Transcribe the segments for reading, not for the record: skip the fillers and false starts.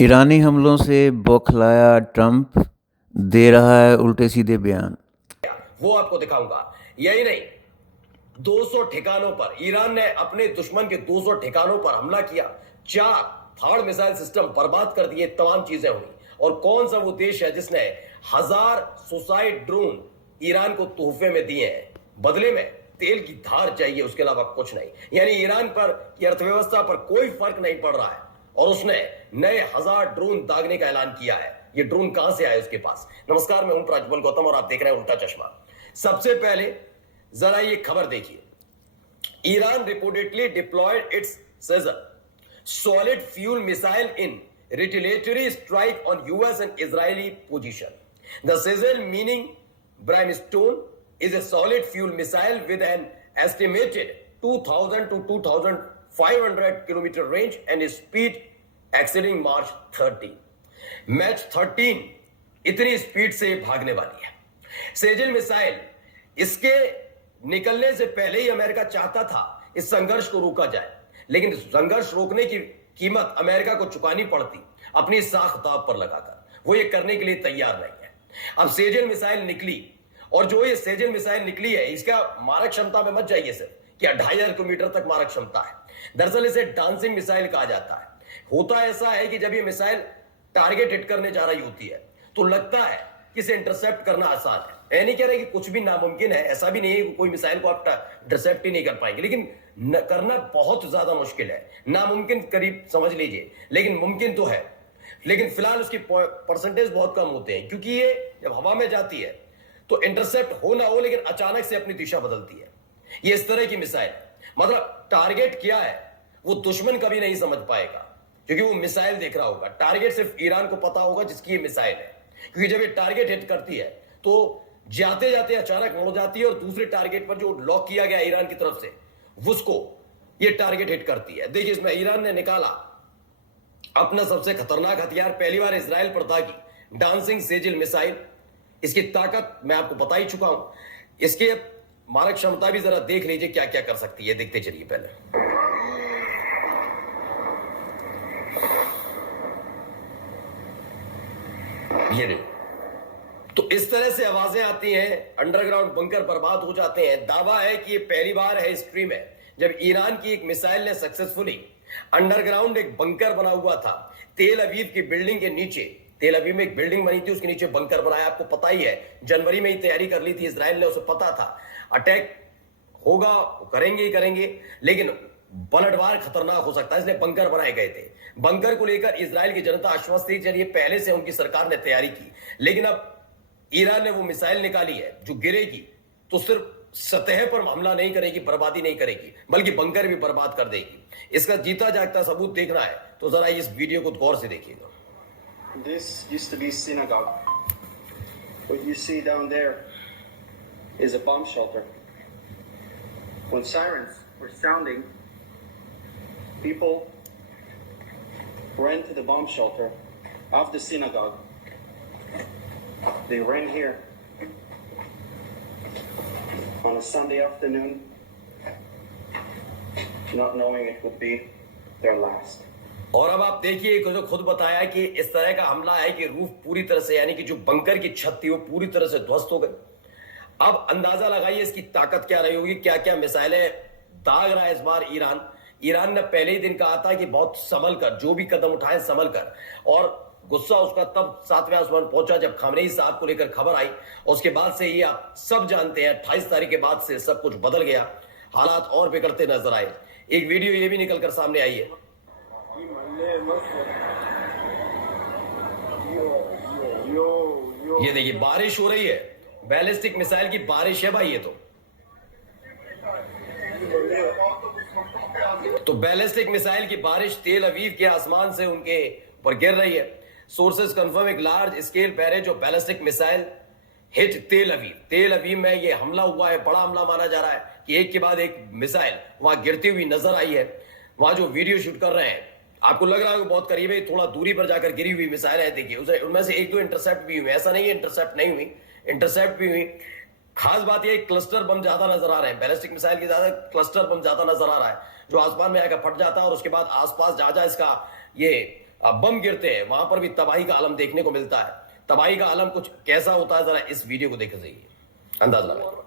ईरानी हमलों से बौखलाया ट्रंप दे रहा है उल्टे सीधे बयान। वो आपको दिखाऊंगा। यही नहीं, 200 ठिकानों पर ईरान ने अपने दुश्मन के 200 ठिकानों पर हमला किया, 4 थार्ड मिसाइल सिस्टम बर्बाद कर दिए, तमाम चीजें हुई। और कौन सा वो देश है जिसने 1000 सुसाइड ड्रोन ईरान को तोहफे में दिए हैं? बदले में तेल की धार चाहिए, उसके अलावा कुछ नहीं। यानी ईरान पर की अर्थव्यवस्था पर कोई फर्क नहीं पड़ रहा है और उसने नए 1000 ड्रोन दागने का ऐलान किया है। ये ड्रोन कहां से आए उसके पास? नमस्कार, मैं हूं प्रज्वल गौतम और आप देख रहे हैं उल्टा चश्मा। सबसे पहले जरा ये खबर देखिए। Iran reportedly deployed its Sejjil solid fuel missile in retaliatory strike on US and Israeli position. The Sizzle, meaning brimstone, is a solid fuel missile with an estimated 2000 to 2500 kilometer range and a speed exceeding Mach 30. Mach 13 इतनी speed से भागने वाली है। Sejal missile, इसके निकलने से पहले ही America चाहता था इस संघर्ष को रोका जाए, लेकिन संघर्ष रोकने की कीमत अमेरिका को चुकानी पड़ती अपनी साख दांव पर लगाकर। वो ये करने के लिए तैयार नहीं है। अब सेजल मिसाइल निकली, और जो ये सेजल मिसाइल निकली है, इसका मारक क्षमता में मत जाइए सिर्फ कि 2500 किलोमीटर तक मारक क्षमता है। दरअसल इसे डांसिंग मिसाइल कहा जाता है। होता ऐसा है कि जब ये मिसाइल टारगेट हिट करने जा रही होती है तो लगता है कि इसे इंटरसेप्ट करना आसान है। मैं नहीं कह रहा कि कुछ भी नामुमकिन है, ऐसा भी नहीं है कि कोई मिसाइल को आप इंटरसेप्ट ही नहीं कर पाएंगे, लेकिन करना बहुत ज्यादा मुश्किल है। नामुमकिन करीब समझ लीजिए, लेकिन मुमकिन तो है। लेकिन फिलहाल उसकी परसेंटेज बहुत कम होते हैं, क्योंकि ये जब हवा में जाती है तो इंटरसेप्ट हो ना हो, लेकिन अचानक से अपनी दिशा बदलती है। ये इस तरह की मिसाइल, मतलब टारगेट क्या है वो दुश्मन कभी नहीं समझ पाएगा, क्योंकि वो मिसाइल देख रहा होगा। टारगेट सिर्फ ईरान को पता होगा जिसकी ये मिसाइल है, क्योंकि जब ये टारगेट हिट करती है तो जाते जाते अचानक मुड़ जाती है और दूसरे टारगेट पर जो लॉक किया गया ईरान की तरफ से उसको ये टारगेट हिट करती है। देखिए, इसमें ईरान ने निकाला अपना सबसे खतरनाक हथियार, पहली बार इजराइल पर दागी डांसिंग सेजल मिसाइल। इसकी ताकत मैं आपको बता ही चुका हूं। इसके मारक क्षमता भी जरा देख लीजिए क्या क्या कर सकती है। देखते चलिए पहले। ये देखो, तो इस तरह से आवाजें आती हैं, अंडरग्राउंड बंकर बर्बाद हो जाते हैं। दावा है कि ये पहली बार है हिस्ट्री में जब ईरान की एक मिसाइल ने सक्सेसफुली अंडरग्राउंड एक बंकर बना हुआ था तेल अवीव की बिल्डिंग के नीचे। तेल अवीव में एक बिल्डिंग बनी थी, उसके नीचे बंकर बनाया। आपको पता ही है, जनवरी में ही तैयारी कर ली थी इजराइल ने। उसे पता था अटैक होगा, करेंगे ही करेंगे, लेकिन पलटवार खतरनाक हो सकता है, इसलिए बंकर बनाए गए थे। बंकर को लेकर इजराइल की जनता आश्वस्त थी, चलिए पहले से उनकी सरकार ने तैयारी की। लेकिन अब ईरान ने वो मिसाइल निकाली है जो गिरेगी तो सिर्फ सतह पर हमला नहीं करेगी, बर्बादी नहीं करेगी, बल्कि बंकर भी बर्बाद कर देगी। इसका जीता जागता सबूत देखना है तो जरा इस वीडियो को गौर से देखिएगा। This used to be synagogue. What you see down there is a bomb shelter. When sirens were sounding, people ran to the bomb shelter of the synagogue. They ran here on a Sunday afternoon, not knowing it would be their last. और अब आप देखिए, जो खुद बताया कि इस तरह का हमला है कि रूफ पूरी तरह से, यानी कि जो बंकर की छत थी वो पूरी तरह से ध्वस्त हो गई। अब अंदाजा लगाइए इसकी ताकत क्या रही होगी, क्या क्या मिसाइलें दाग रहा है इस बार ईरान। ईरान ने पहले ही दिन कहा था कि बहुत संभल कर, जो भी कदम उठाए संभल कर, और गुस्सा उसका तब 7वें आसमान पहुंचा जब खamenei साहब को लेकर खबर आई। उसके बाद से ये आप सब जानते हैं, 28 तारीख के बाद से सब कुछ बदल गया, हालात और बिगड़ते नजर आए। एक वीडियो ये भी निकलकर सामने आई है। ये देखिए, बारिश हो रही है, बैलिस्टिक मिसाइल की बारिश है भाई। ये तो बैलिस्टिक मिसाइल की बारिश तेल अवीव के आसमान से उनके ऊपर गिर रही है। सोर्सेज कंफर्म एक large scale barrage of ballistic missile hit तेल अवीव। तेल अवीव में ये हमला हुआ है, बड़ा हमला माना जा रहा है कि एक के बाद एक मिसाइल वहां गिरती हुई नजर आई है। वहां जो वीडियो शूट कर रहे हैं, आपको लग रहा है बहुत करीब है, थोड़ा दूरी पर जाकर गिरी हुई मिसाइल है। देखिए, उनमें से एक दो इंटरसेप्ट भी हुई, ऐसा नहीं है इंटरसेप्ट नहीं हुई, इंटरसेप्ट भी हुई। खास बात यह क्लस्टर बम ज्यादा नजर आ रहे हैं, बैलिस्टिक मिसाइल की ज्यादा क्लस्टर बम ज्यादा नजर आ रहा है, जो आसमान में आकर फट जाता है और उसके बाद आसपास जहां जहां इसका ये अब बम गिरते हैं, वहां पर भी तबाही का आलम देखने को मिलता है। तबाही का आलम कुछ कैसा होता है, जरा इस वीडियो को देखे जाइए, अंदाज लगाइए।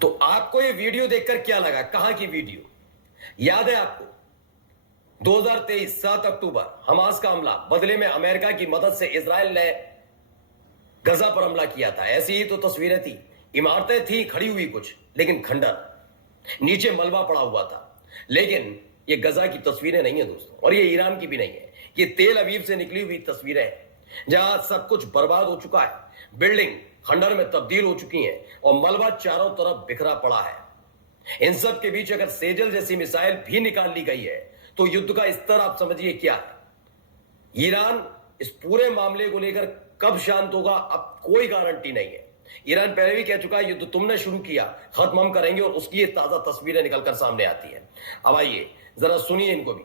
तो आपको ये वीडियो देखकर क्या लगा, कहां की वीडियो याद है आपको? 2023 7 अक्टूबर हमास का हमला, बदले में अमेरिका की मदद से इजराइल ने गजा पर हमला किया था। ऐसी ही तो तस्वीरें थी, इमारतें थी खड़ी हुई कुछ, लेकिन खंडर, नीचे मलबा पड़ा हुआ था। लेकिन ये गजा की तस्वीरें नहीं है दोस्तों, और ये ईरान की भी नहीं है, ये तेल अवीव से निकली हुई तस्वीरें हैं, जहां सब कुछ बर्बाद हो चुका है, बिल्डिंग खंडर में तब्दील हो चुकी हैं और मलबा चारों तरफ बिखरा पड़ा है। इन सब के बीच अगर सेजल जैसी मिसाइल भी निकाल ली गई है तो युद्ध का स्तर आप समझिए क्या है। ईरान इस पूरे मामले को लेकर कब शांत होगा, अब कोई गारंटी नहीं है। ईरान पहले भी कह चुका है युद्ध तुमने शुरू किया, खत्म हम करेंगे, और उसकी ये ताजा तस्वीरें निकलकर सामने आती है। अब आइए जरा सुनिए इनको भी।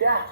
10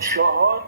4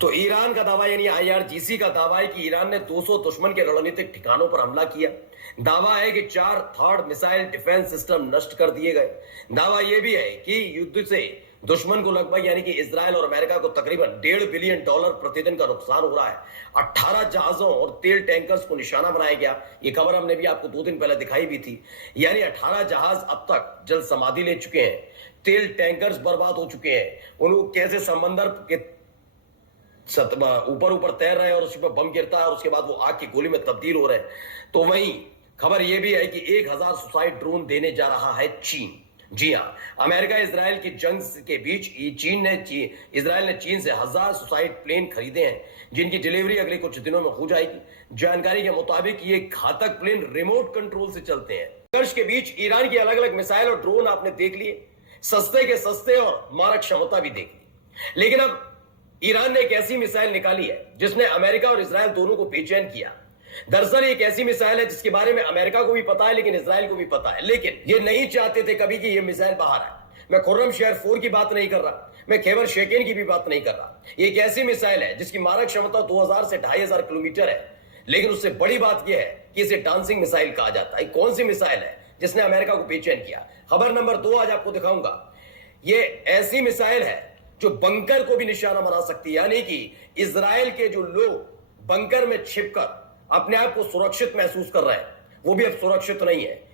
तो ईरान का दावा यानी IRGC का दावा है कि ईरान ने 200 दुश्मन के रणनीतिक ठिकानों पर हमला किया। दावा है कि 4 थर्ड मिसाइल डिफेंस सिस्टम नष्ट कर दिए गए। दावा यह भी है कि युद्ध से दुश्मन को लगभग यानी कि इजराइल और अमेरिका को तकरीबन $1.5 बिलियन प्रतिदिन का नुकसान हो रहा है। 18 जहाजों और तेल टैंकर्स को निशाना बनाया गया। ये खबर हमने भी आपको 2 दिन पहले दिखाई भी थी। यानी 18 जहाज अब तक जल समाधि ले चुके हैं, तेल टैंकर्स बर्बाद हो चुके हैं। उनको कैसे समंदर के ऊपर ऊपर तैर रहे हैं और उस पर बम गिरता है और उसके बाद वो आग की गोली में तब्दील हो रहे हैं। तो वहीं खबर यह भी है कि 1000 सुसाइड ड्रोन देने जा रहा है चीन। जी हां, अमेरिका इजराइल की जंग के बीच इजराइल ने चीन से 1000 सुसाइड प्लेन खरीदे हैं, जिनकी डिलीवरी अगले कुछ दिनों में हो जाएगी। जानकारी के मुताबिक ये घातक प्लेन रिमोट कंट्रोल से चलते हैं। संघर्ष के बीच ईरान की अलग अलग मिसाइल और ड्रोन आपने देख लिए, सस्ते के सस्ते और मारक क्षमता भी देख ली। लेकिन अब ईरान ने एक ऐसी मिसाइल निकाली है जिसने अमेरिका और इजराइल दोनों को बेचैन किया। दरअसल एक ऐसी मिसाइल है जिसके बारे में अमेरिका को भी पता है, लेकिन इजराइल को भी पता है, लेकिन ये नहीं चाहते थे कभी कि ये मिसाइल बाहर आए। मैं खुर्रम शेर 4 की बात नहीं कर रहा, मैं खैबर शेकेन की भी बात नहीं कर रहा। ये एक ऐसी मिसाइल है जिसकी मारक क्षमता 2000 से 2500 किलोमीटर है, लेकिन उससे बड़ी बात यह है कि इसे डांसिंग मिसाइल कहा जाता है। कौन सी मिसाइल है जिसने अमेरिका को बेचैन किया? खबर नंबर 2 आज आपको दिखाऊंगा। ये ऐसी मिसाइल है जो बंकर को भी निशाना बना सकती है, यानी कि इजराइल के जो लोग बंकर में छिपकर अपने आप को सुरक्षित महसूस कर रहे हैं, वो भी अब सुरक्षित नहीं है।